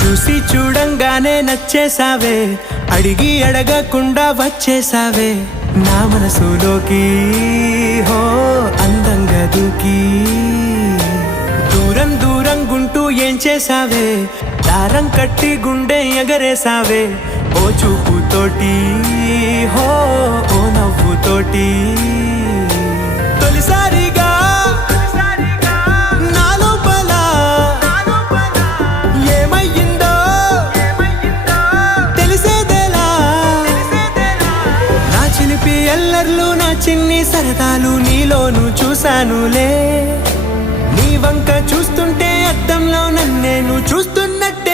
చూసి చూడంగానే నచ్చేసావే, అడిగి అడగకుండా వచ్చేసావే నా మనసులోకి. హో అందంగా దూకి దూరం దూరం గుంటూ ఏం చేసావే, దారం కట్టి గుండె ఎగరేసావే ఓ చూపుతోటి. హో ఓ నవ్వుతోటి తొలిసారిగా నా లోపల ఏమయ్యిందో తెలిసేదేలా. నా చిలిపి ఎల్లర్లు నా చిన్ని సరదాలు నీలోను చూశానులే. నీ వంక చూస్తుంటే అద్దంలో నన్నేను చూస్తున్నట్టు